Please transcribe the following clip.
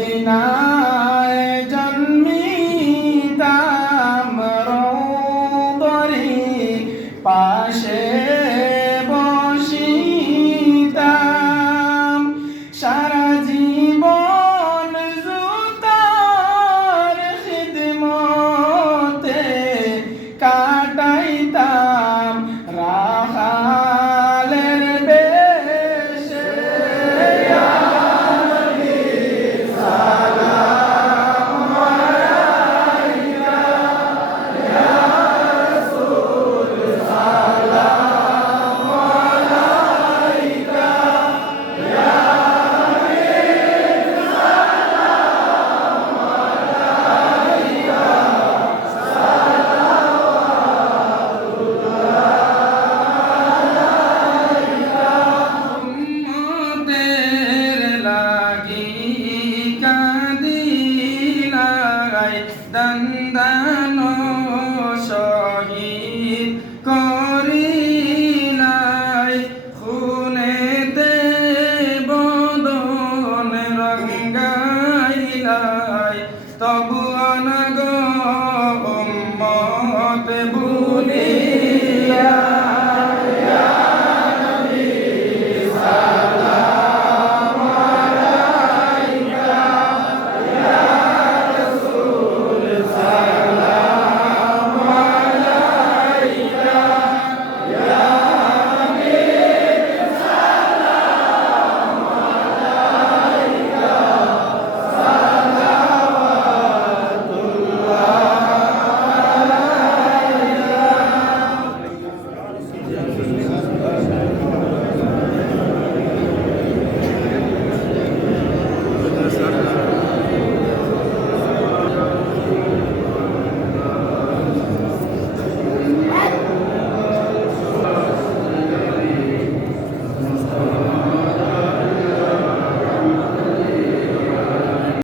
মদিনায় দন্দন শহীদ করি নাই খুনে দে বদন রঙ্গাইলাই তবু অনগ উম্মত বু